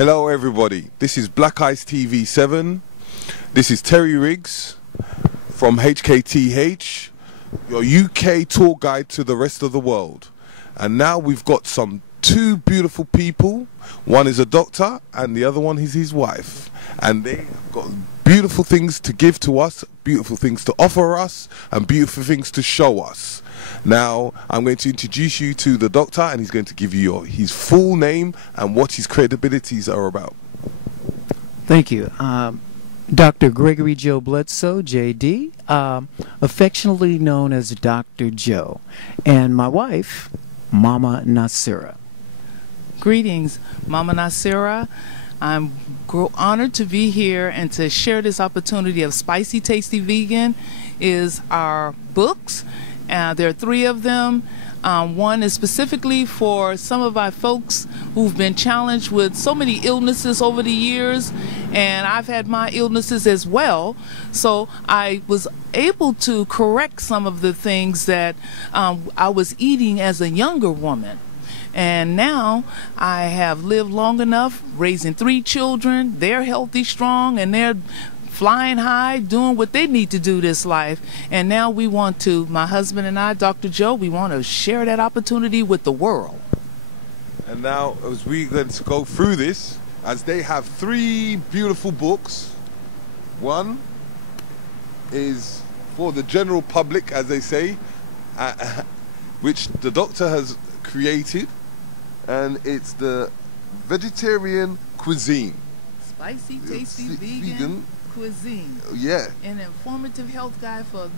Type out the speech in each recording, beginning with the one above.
Hello everybody, this is Black Ice TV 7. This is Terry Riggs from HKTH, your UK tour guide to the rest of the world. And now we've got two beautiful people. One is a doctor and the other one is his wife. And they have got beautiful things to give to us, beautiful things to offer us, and beautiful things to show us. Now, I'm going to introduce you to the doctor, and he's going to give you his full name and what his credibilities are about. Thank you. Dr. Gregory Joe Bledsoe, JD, affectionately known as Dr. Joe, and my wife, Mama Naasira. Greetings, Mama Naasira. I'm honored to be here and to share this opportunity of Spicy Tasty Vegan is our books. There are 3 of them. One is specifically for some of our folks who've been challenged with so many illnesses over the years, and I've had my illnesses as well. So I was able to correct some of the things that I was eating as a younger woman. And now I have lived long enough, raising 3 children. They're healthy, strong, and they're flying high, doing what they need to do this life. And now we want to, my husband and I, Dr. Joe, we want to share that opportunity with the world. And now, as we're going to go through this, as they have 3 beautiful books. One is for the general public, as they say, which the doctor has created, and it's the vegetarian cuisine. Spicy, tasty, vegan cuisine. Yeah. An informative health guide for,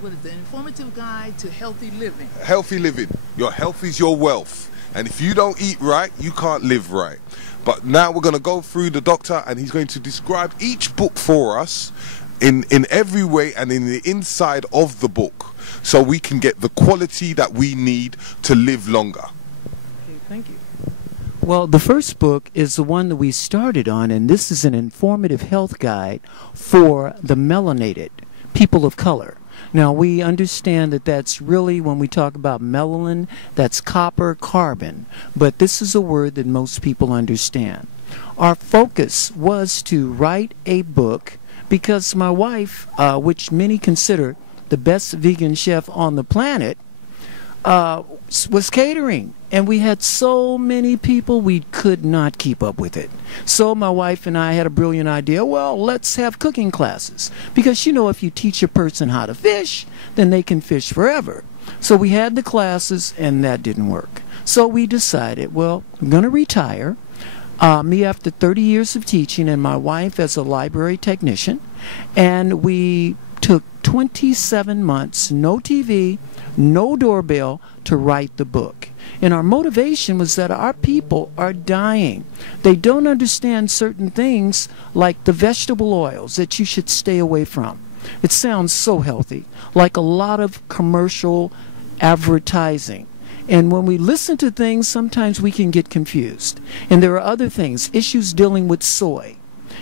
what is the informative guide to healthy living. Healthy living. Your health is your wealth. And if you don't eat right, you can't live right. But now we're going to go through the doctor, and he's going to describe each book for us in every way and in the inside of the book, so we can get the quality that we need to live longer. Okay, thank you. Well, the first book is the one that we started on, and this is an informative health guide for the melanated, people of color. Now, we understand that that's really, when we talk about melanin, that's copper, carbon, but this is a word that most people understand. Our focus was to write a book because my wife, which many consider the best vegan chef on the planet, was catering, and we had so many people we could not keep up with it. So my wife and I had a brilliant idea. Well, let's have cooking classes, because you know, if you teach a person how to fish, then they can fish forever. So we had the classes, and that didn't work. So we decided, well, I'm going to retire, me after 30 years of teaching, and my wife as a library technician, and we took 27 months, no TV, no doorbell, to write the book. And our motivation was that our people are dying. They don't understand certain things like the vegetable oils that you should stay away from. It sounds so healthy, like a lot of commercial advertising. And when we listen to things, sometimes we can get confused. And there are other things, issues dealing with soy,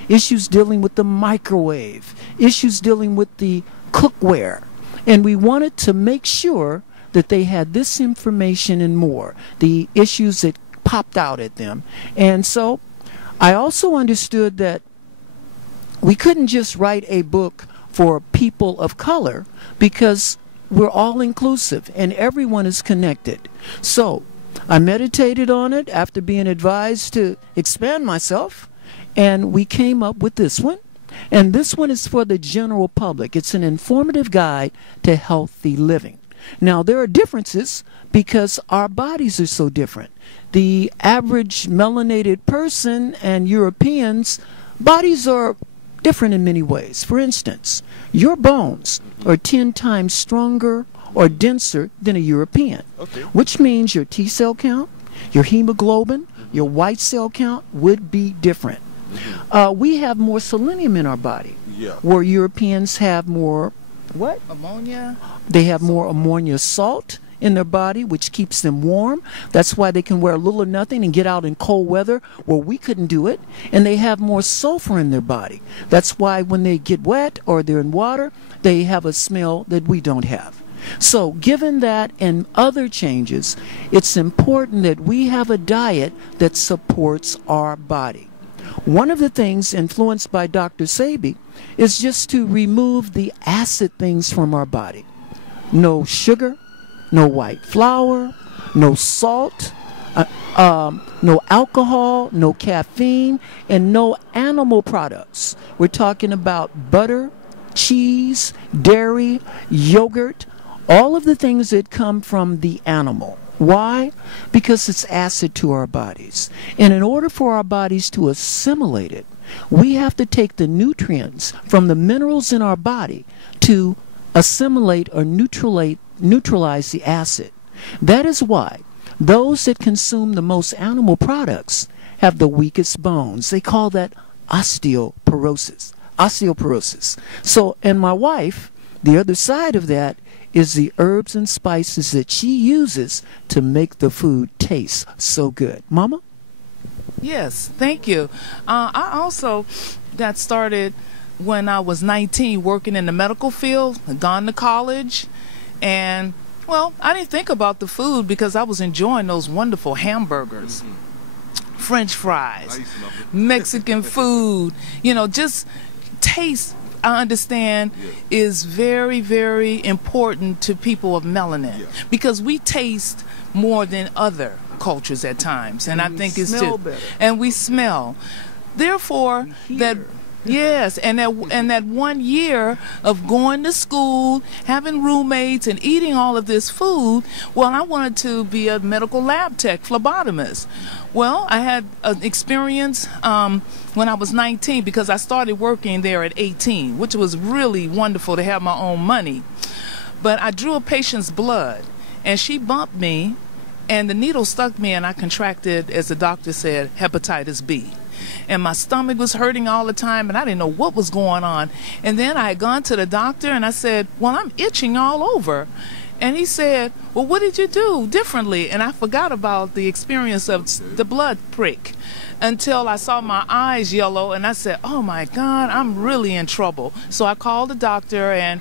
issues dealing with the microwave, issues dealing with the cookware. And we wanted to make sure that they had this information and more, the issues that popped out at them. And so I also understood that we couldn't just write a book for people of color, because we're all inclusive and everyone is connected. So I meditated on it after being advised to expand myself, and we came up with this one. And this one is for the general public. It's an informative guide to healthy living. Now, there are differences because our bodies are so different. The average melanated person and Europeans' bodies are different in many ways. For instance, your bones are 10 times stronger or denser than a European, which means your T cell count, your hemoglobin, your white cell count would be different. We have more selenium in our body, where Europeans have more, what? Ammonia. They have more ammonia salt in their body, which keeps them warm. That's why they can wear little or nothing and get out in cold weather where we couldn't do it. And they have more sulfur in their body. That's why when they get wet or they're in water, they have a smell that we don't have. So given that and other changes, it's important that we have a diet that supports our body. One of the things influenced by Dr. Sebi is just to remove the acid things from our body. No sugar, no white flour, no salt, no alcohol, no caffeine, and no animal products. We're talking about butter, cheese, dairy, yogurt, all of the things that come from the animal. Why? Because it's acid to our bodies. And in order for our bodies to assimilate it, we have to take the nutrients from the minerals in our body to assimilate or neutralize the acid. That is why those that consume the most animal products have the weakest bones. They call that osteoporosis. So, and my wife, the other side of that is the herbs and spices that she uses to make the food taste so good. Mama? Yes, thank you. I also got started when I was 19 working in the medical field, gone to college, and well, I didn't think about the food because I was enjoying those wonderful hamburgers, French fries, Mexican food, you know, just taste. I understand is very, very important to people of melanin because we taste more than other cultures at times, and I think it's just, and we smell. Therefore, that yes, and that 1 year of going to school, having roommates, and eating all of this food, well, I wanted to be a medical lab tech, phlebotomist. Well, I had an experience when I was 19 because I started working there at 18, which was really wonderful to have my own money. But I drew a patient's blood, and she bumped me, and the needle stuck me, and I contracted, as the doctor said, hepatitis B. And my stomach was hurting all the time, and I didn't know what was going on. And then I had gone to the doctor, and I said, well, I'm itching all over. And he said, well, what did you do differently? And I forgot about the experience of the blood prick until I saw my eyes yellow, and I said, oh my God, I'm really in trouble. So I called the doctor, and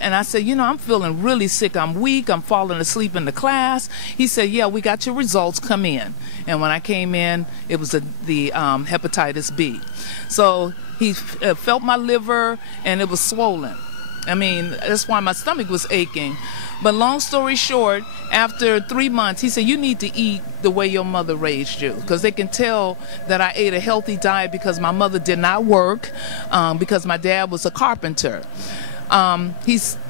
I said, you know, I'm feeling really sick. I'm weak. I'm falling asleep in the class. He said, yeah, we got your results. Come in. And when I came in, it was the hepatitis B. So he felt my liver, and it was swollen. I mean, that's why my stomach was aching. But long story short, after 3 months, he said, you need to eat the way your mother raised you, because they can tell that I ate a healthy diet because my mother did not work, because my dad was a carpenter.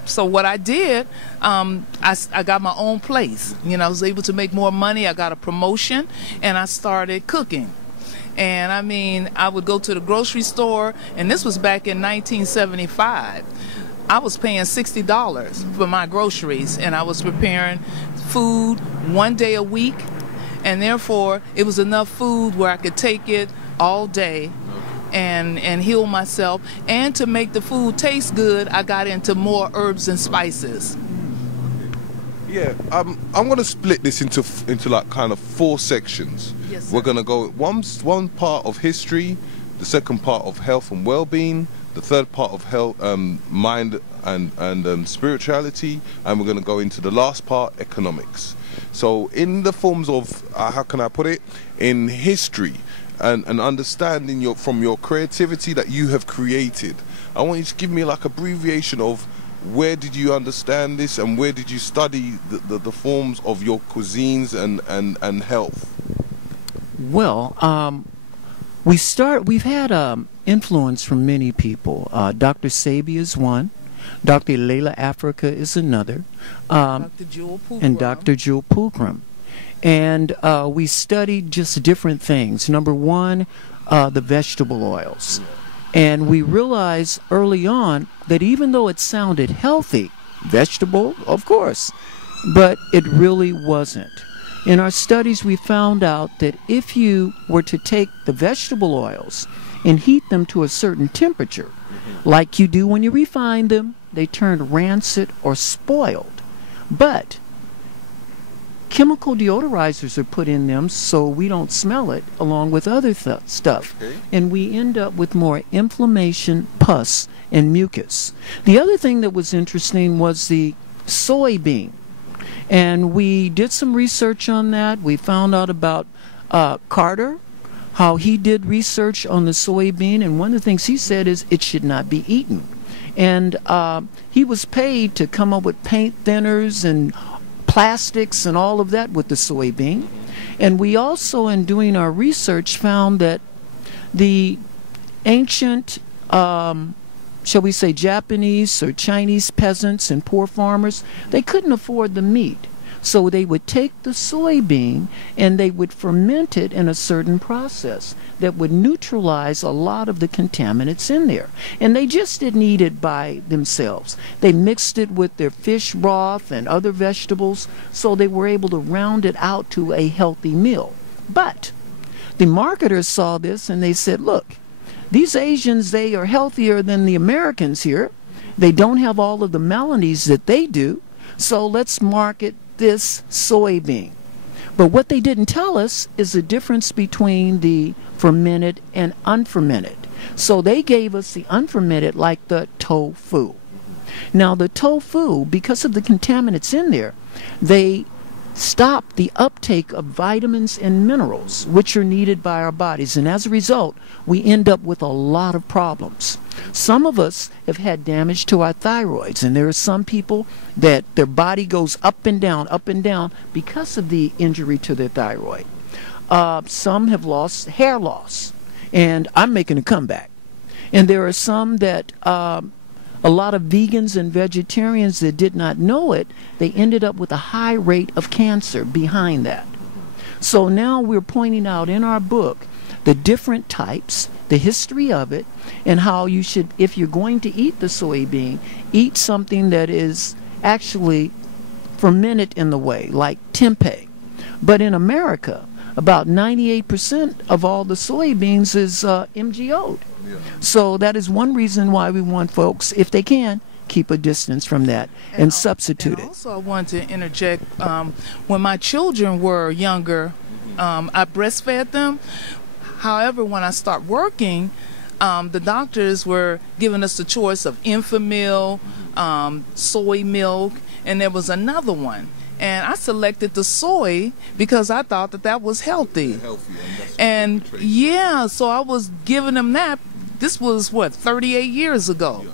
So what I did, I got my own place. You know, I was able to make more money. I got a promotion, and I started cooking. And I mean, I would go to the grocery store, and this was back in 1975. I was paying $60 for my groceries, and I was preparing food 1 day a week, and therefore it was enough food where I could take it all day and heal myself. And to make the food taste good, I got into more herbs and spices. Yeah, I'm going to split this into like kind of 4 sections. Yes, sir. We're going to go one part of history, the second part of health and well-being, the third part of health, mind and spirituality, and we're going to go into the last part, economics. So in the forms of, how can I put it, in history and understanding from your creativity that you have created, I want you to give me like abbreviation of where did you understand this and where did you study the forms of your cuisines and health? Well, we've had influence from many people. Dr. Sebi is one. Dr. Layla Africa is another. Dr. Jewel Pookrum. And Dr. Jewel Pookrum. And we studied just different things. Number one, the vegetable oils. And we realized early on that even though it sounded healthy, vegetable, of course, but it really wasn't. In our studies, we found out that if you were to take the vegetable oils and heat them to a certain temperature, like you do when you refine them, they turn rancid or spoiled. But chemical deodorizers are put in them so we don't smell it along with other stuff. Okay. And we end up with more inflammation, pus, and mucus. The other thing that was interesting was the soybean. And we did some research on that. We found out about Carter, how he did research on the soybean, and one of the things he said is it should not be eaten. And he was paid to come up with paint thinners and plastics and all of that with the soybean. And we also, in doing our research, found that the ancient, shall we say, Japanese or Chinese peasants and poor farmers, they couldn't afford the meat. So they would take the soybean and they would ferment it in a certain process that would neutralize a lot of the contaminants in there. And they just didn't eat it by themselves. They mixed it with their fish broth and other vegetables, so they were able to round it out to a healthy meal. But the marketers saw this and they said, look, these Asians, they are healthier than the Americans here. They don't have all of the maladies that they do, so let's market this soybean. But what they didn't tell us is the difference between the fermented and unfermented. So they gave us the unfermented, like the tofu. Now the tofu, because of the contaminants in there, they stop the uptake of vitamins and minerals which are needed by our bodies, and as a result we end up with a lot of problems. Some of us have had damage to our thyroids, and there are some people that their body goes up and down because of the injury to their thyroid. Some have lost hair loss, and I'm making a comeback. And there are some that a lot of vegans and vegetarians that did not know it, they ended up with a high rate of cancer behind that. So now we're pointing out in our book the different types, the history of it, and how you should, if you're going to eat the soybean, eat something that is actually fermented in the way, like tempeh. But in America, about 98% of all the soybeans is MGO'd. Yeah. So that is one reason why we want folks, if they can, keep a distance from that and substitute it. Also, I want to interject, when my children were younger, I breastfed them. However, when I start working, the doctors were giving us the choice of Enfamil, soy milk, and there was another one. And I selected the soy because I thought that that was healthy. And yeah, so I was giving them that. This was, what, 38 years ago. Yeah.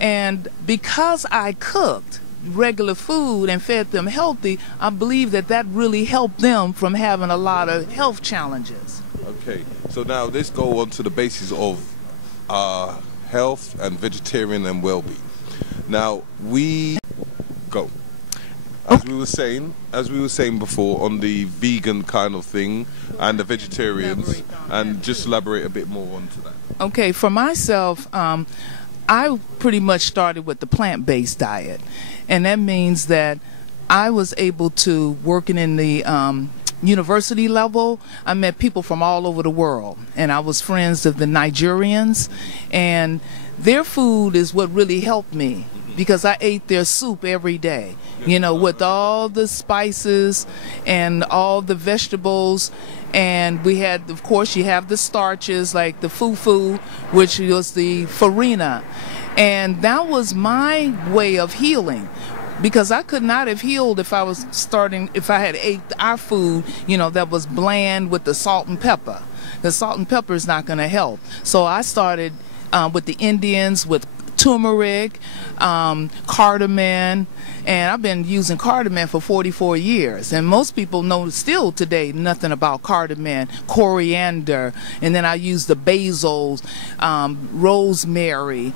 And because I cooked regular food and fed them healthy, I believe that that really helped them from having a lot of health challenges. Okay, so now let's go on to the basis of health and vegetarian and well-being. Now, we go. As we were saying before, on the vegan kind of thing and the vegetarians, and just elaborate a bit more onto that. Okay, for myself, I pretty much started with the plant-based diet, and that means that I was able to, working in the university level, I met people from all over the world, and I was friends of the Nigerians, and their food is what really helped me, because I ate their soup every day, you know, with all the spices and all the vegetables. And we had, of course, you have the starches like the fufu, which was the farina. And that was my way of healing, because I could not have healed if I had ate our food, you know, that was bland with the salt and pepper. The salt and pepper is not going to help. So I started with the Indians, with turmeric, cardamom, and I've been using cardamom for 44 years, and most people know still today nothing about cardamom, coriander, and then I use the basils, rosemary,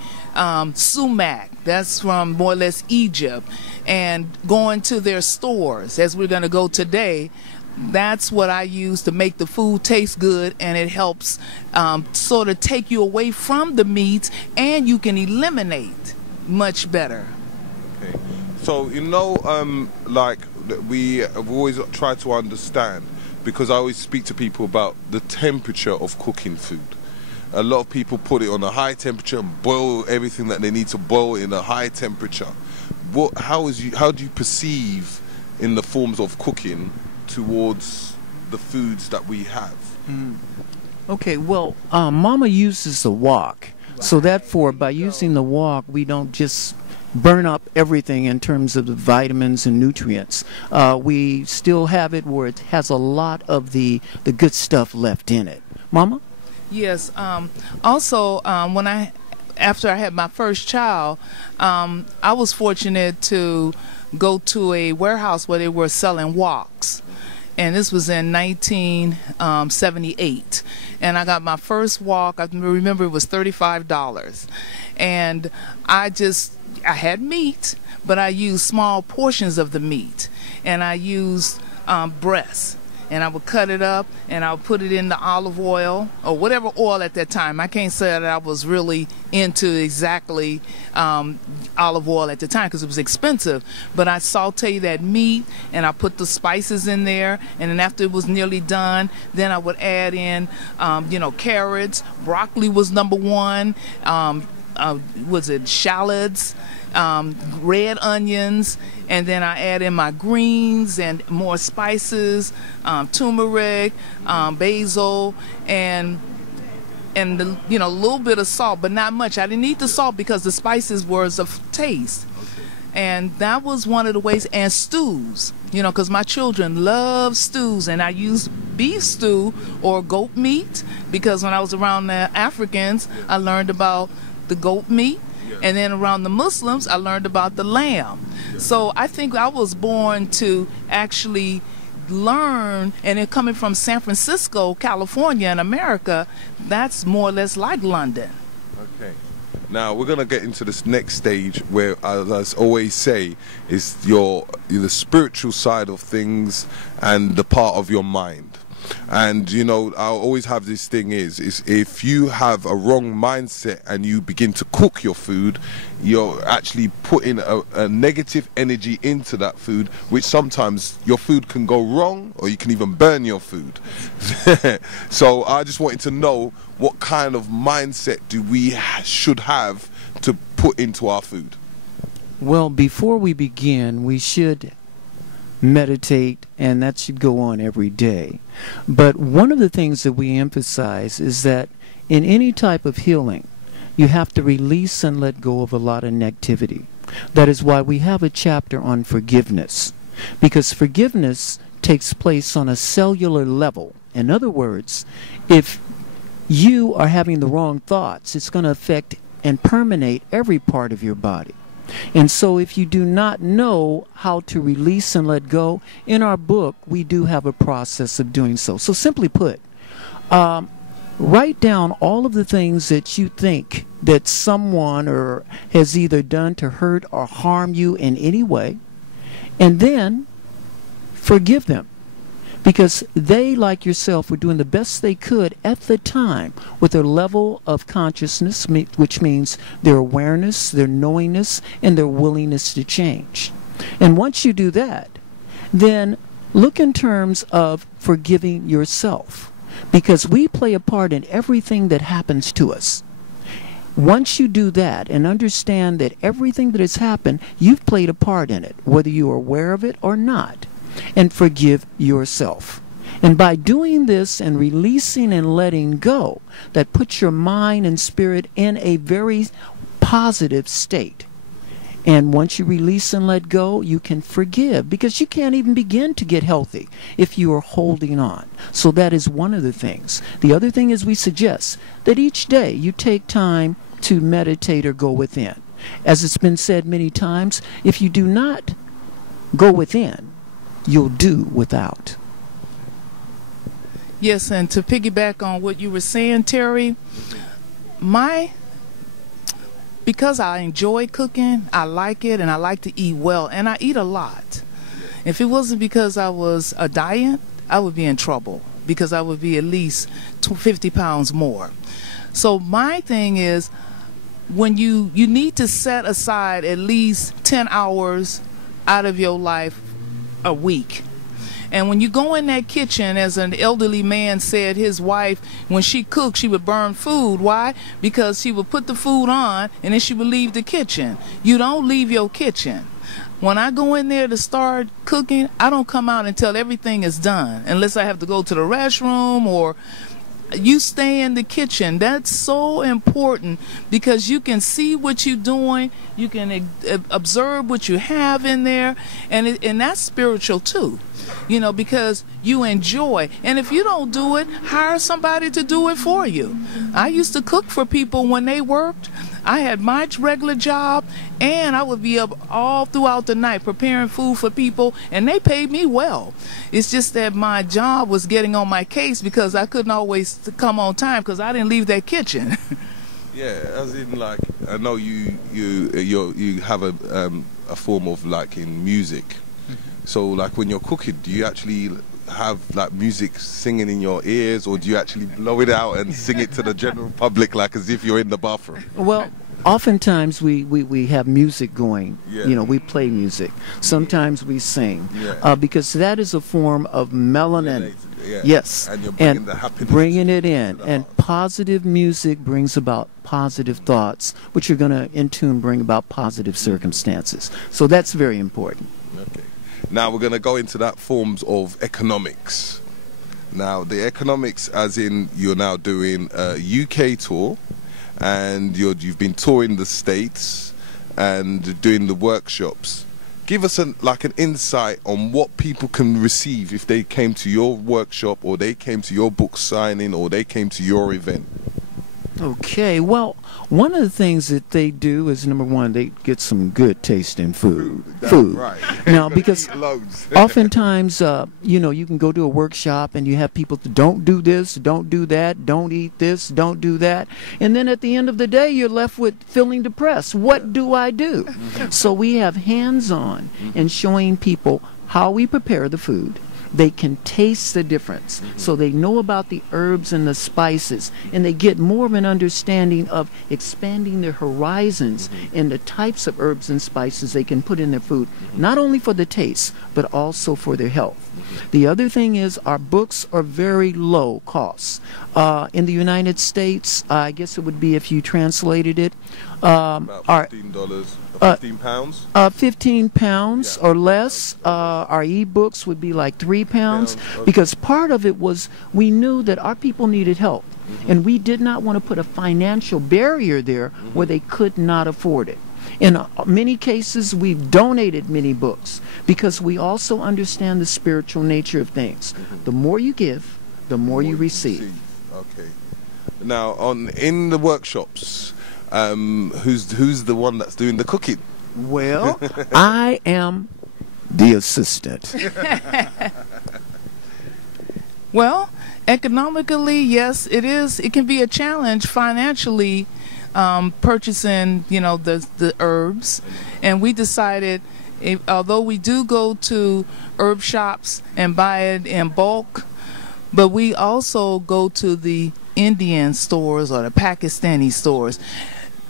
sumac, that's from more or less Egypt, and going to their stores, as we're going to go today. That's what I use to make the food taste good, and it helps sort of take you away from the meats, and you can eliminate much better. Okay, so you know, like we have always tried to understand, because I always speak to people about the temperature of cooking food. A lot of people put it on a high temperature and boil everything that they need to boil in a high temperature. How do you perceive in the forms of cooking towards the foods that we have? Okay, well, Mama uses a wok, so therefore by using the wok we don't just burn up everything in terms of the vitamins and nutrients. We still have it where it has a lot of the good stuff left in it. Mama? Yes. Also, after I had my first child, I was fortunate to go to a warehouse where they were selling woks. And this was in 1978. And I got my first wok. I remember it was $35. And I had meat, but I used small portions of the meat. And I used breast. And I would cut it up and I would put it in the olive oil or whatever oil at that time. I can't say that I was really into exactly olive oil at the time because it was expensive. But I sauteed that meat and I put the spices in there. And then after it was nearly done, then I would add in, carrots. Broccoli was number one. Was it shallots? Red onions, and then I add in my greens and more spices, turmeric, basil, and a little bit of salt, but not much. I didn't need the salt because the spices were of taste. And that was one of the ways. And stews, because my children love stews, and I use beef stew or goat meat because when I was around the Africans, I learned about the goat meat. And then around the Muslims, I learned about the lamb. So I think I was born to actually learn, and then coming from San Francisco, California in America, that's more or less like London. Okay. Now we're going to get into this next stage where, as I always say, is the spiritual side of things and the part of your mind. And I always have this thing is if you have a wrong mindset and you begin to cook your food, you're actually putting a negative energy into that food, which sometimes your food can go wrong or you can even burn your food. So I just wanted to know, what kind of mindset do we should have to put into our food? Well, before we begin, we should meditate, and that should go on every day. But one of the things that we emphasize is that in any type of healing, you have to release and let go of a lot of negativity. That is why we have a chapter on forgiveness, because forgiveness takes place on a cellular level. In other words, if you are having the wrong thoughts, it's going to affect and permeate every part of your body. And so if you do not know how to release and let go, in our book, we do have a process of doing so. So simply put, write down all of the things that you think that someone has either done to hurt or harm you in any way, and then forgive them. Because they, like yourself, were doing the best they could at the time with their level of consciousness, which means their awareness, their knowingness, and their willingness to change. And once you do that, then look in terms of forgiving yourself. Because we play a part in everything that happens to us. Once you do that and understand that everything that has happened, you've played a part in it, whether you are aware of it or not. And forgive yourself. And by doing this and releasing and letting go, that puts your mind and spirit in a very positive state. And once you release and let go, you can forgive, because you can't even begin to get healthy if you are holding on. So that is one of the things. The other thing is, we suggest that each day you take time to meditate or go within. As it's been said many times, if you do not go within, you'll do without. Yes, and to piggyback on what you were saying, Terry, because I enjoy cooking, I like it, and I like to eat well, and I eat a lot. If it wasn't because I was a diet, I would be in trouble, because I would be at least 50 pounds more. So my thing is, when you need to set aside at least 10 hours out of your life a week. And when you go in that kitchen, as an elderly man said, his wife, when she cooked, she would burn food. Why? Because she would put the food on and then she would leave the kitchen. You don't leave your kitchen. When I go in there to start cooking, I don't come out until everything is done, unless I have to go to the restroom or you stay in the kitchen. That's so important because you can see what you're doing, you can observe what you have in there, and that's spiritual too, you know, because you enjoy. And if you don't do it, hire somebody to do it for you. I used to cook for people when they worked. I had my regular job, and I would be up all throughout the night preparing food for people, and they paid me well. It's just that my job was getting on my case because I couldn't always come on time because I didn't leave that kitchen. Yeah, as in, like, I know you have a form of, like, in music. So, like, when you're cooking, do you actually have, like, music singing in your ears, or do you actually blow it out and sing it to the general public, like, as if you're in the bathroom? Well, oftentimes we have music going. Yeah. You know, we play music. Sometimes we sing. Yeah. Because that is a form of melanin. Yeah. Yes. And you're bringing the happiness. Bringing it in. the And heart. positive music brings about positive thoughts, which are going to, in turn, bring about positive circumstances. So that's very important. Okay. Now we're going to go into that forms of economics. Now, the economics, as in you're now doing a UK tour, and you've been touring the States and doing the workshops. Give us an insight on what people can receive if they came to your workshop, or they came to your book signing, or they came to your event. Okay, well, one of the things that they do is, number one, they get some good tasting food. That's right. Now, because Loads. oftentimes, you know, you can go to a workshop and you have people that don't do this, don't do that, don't eat this, don't do that. And then at the end of the day, you're left with feeling depressed. What do I do? So we have hands-on and showing people how we prepare the food. They can taste the difference. So they know about the herbs and the spices, and they get more of an understanding of expanding their horizons in the types of herbs and spices they can put in their food, not only for the taste, but also for their health. The other thing is our books are very low cost. In the United States, I guess it would be if you translated it, About $15, £15. 15 pounds Yeah. or less. Our e-books would be like 3 pounds, Okay. because part of it was we knew that our people needed help, and we did not want to put a financial barrier there where they could not afford it. In many cases, we've donated many books because we also understand the spiritual nature of things. The more you give, the more you receive. Okay. Now, in the workshops, who's the one that's doing the cooking? Well, I am the assistant. Well, economically, yes, it is. It can be a challenge financially, purchasing, you know, the herbs. And we decided, although we do go to herb shops and buy it in bulk, but we also go to the Indian stores or the Pakistani stores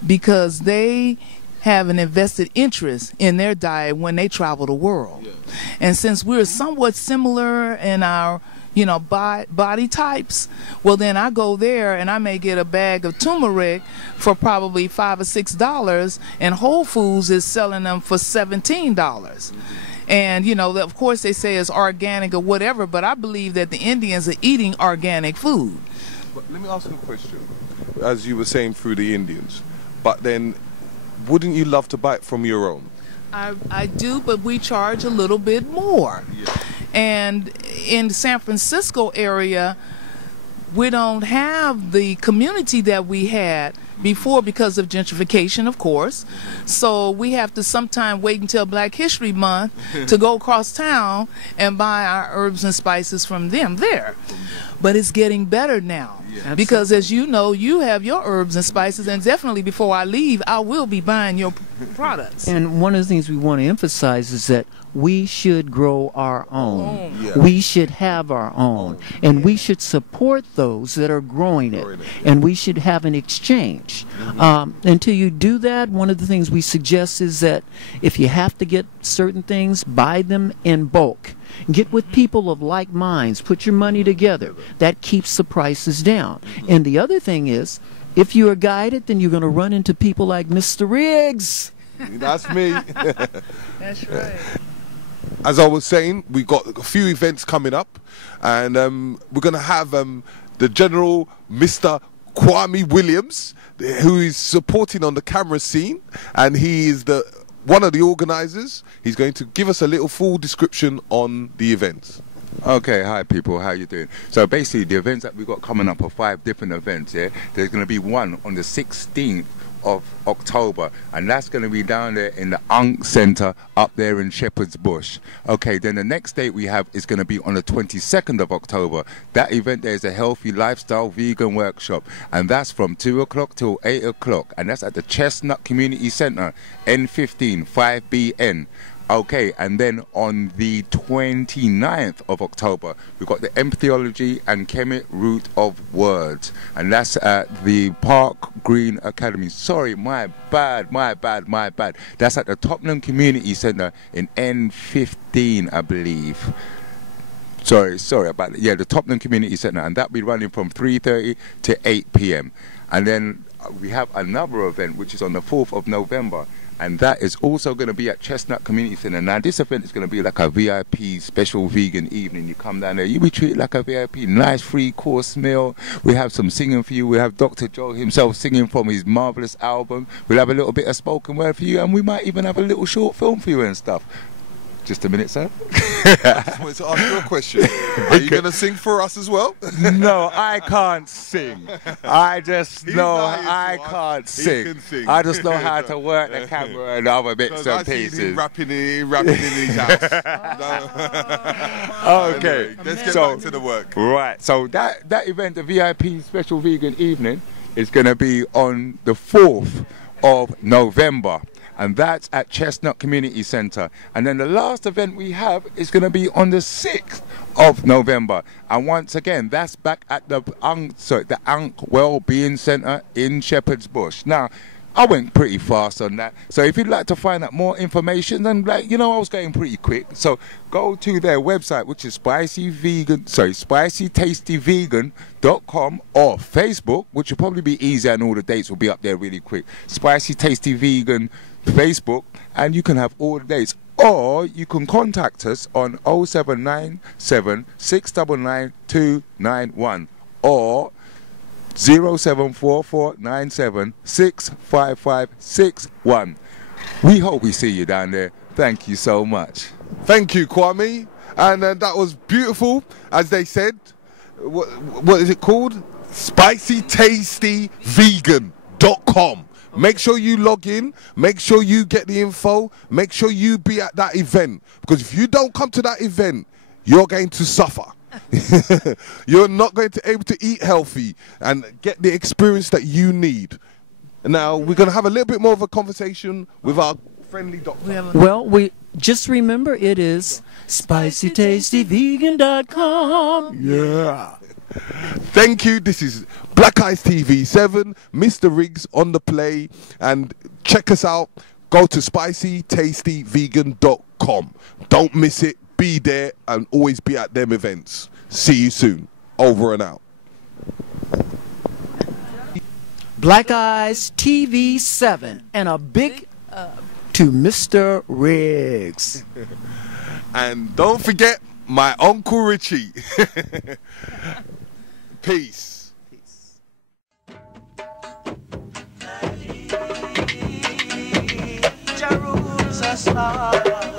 because they have an invested interest in their diet when they travel the world. Yeah. And since we're somewhat similar in our, you know, body types, well, then I go there and I may get a bag of turmeric for probably $5 or $6, and Whole Foods is selling them for $17. And, you know, of course they say it's organic or whatever, but I believe that the Indians are eating organic food. But let me ask you a question. As you were saying, through the Indians, but then wouldn't you love to buy it from your own? I do, but we charge a little bit more. Yeah. And in the San Francisco area, we don't have the community that we had before because of gentrification, of course. So we have to sometime wait until Black History Month to go across town and buy our herbs and spices from them there. But it's getting better now. Yeah. Because as you know, you have your herbs and spices, and definitely before I leave, I will be buying your products. And one of the things we want to emphasize is that we should grow our own. Yeah. We should have our own. And we should support those that are growing it. And we should have an exchange. Until you do that, one of the things we suggest is that if you have to get certain things, buy them in bulk. Get with people of like minds. Put your money together. That keeps the prices down. And the other thing is, if you are guided, then you're going to run into people like Mr. Riggs. That's me. That's right. As I was saying, we've got a few events coming up, and we're going to have the General Mr. Kwame Williams, who is supporting on the camera scene, and he is one of the organisers. He's going to give us a little full description on the event. Okay, hi people, how you doing? So basically the events that we got coming up are 5 different events, yeah? There's going to be one on the 16th of October, and that's going to be down there in the Unk Centre up there in Shepherd's Bush. Okay, then the next date we have is going to be on the 22nd of October. That event there is a healthy lifestyle vegan workshop, and that's from 2 o'clock till 8 o'clock, and that's at the Chestnut Community Centre, N15 5BN. Okay, and then on the 29th of October, we've got the Empathyology and Chemic Root of Words, and that's at the Park Green Academy. Sorry, my bad. That's at the Tottenham Community Centre in N15, I believe. Sorry about that. Yeah, the Tottenham Community Centre, and that'll be running from 3:30 to 8 p.m. And then we have another event, which is on the 4th of November. And that is also going to be at Chestnut Community Centre. Now, this event is going to be like a VIP special vegan evening. You come down there, you be treated like a VIP, nice 3-course meal. We have some singing for you. We have Dr. Joe himself singing from his marvellous album. We'll have a little bit of spoken word for you, and we might even have a little short film for you and stuff. Just a minute, sir. I just wanted to ask you a question. Are you going to sing for us as well? No, I can't sing. I just know I can't sing. I just know how to work the camera and other bits and pieces. Him rapping in his house. Okay. Anyway, let's get back to the work. Right. So that event, the VIP Special Vegan Evening, is going to be on the 4th of November. And that's at Chestnut Community Centre. And then the last event we have is going to be on the 6th of November. And once again, that's back at the Unk Wellbeing Centre in Shepherd's Bush. Now, I went pretty fast on that. So if you'd like to find out more information, then I was going pretty quick. So go to their website, which is spicytastyvegan.com, or Facebook, which will probably be easier, and all the dates will be up there really quick. Spicy Tasty Vegan Facebook, and you can have all the dates. Or you can contact us on 0797 699 291 or 07449765561. We hope we see you down there. Thank you so much. Thank you, Kwame. And that was beautiful, as they said. What is it called? SpicyTastyVegan.com. Make sure you log in, make sure you get the info, make sure you be at that event. Because if you don't come to that event, you're going to suffer. You're not going to be able to eat healthy and get the experience that you need. Now, we're going to have a little bit more of a conversation with our friendly doctor. Well, we just remember it is SpicyTastyVegan.com. Yeah. Thank you. This is Black Eyes TV 7, Mr. Riggs on the play, and check us out. Go to SpicyTastyVegan.com. Don't miss it. Be there and always be at them events. See you soon. Over and out. Black Eyes TV 7, and a big to Mr. Riggs. And don't forget my Uncle Richie. Peace. Jerusalem.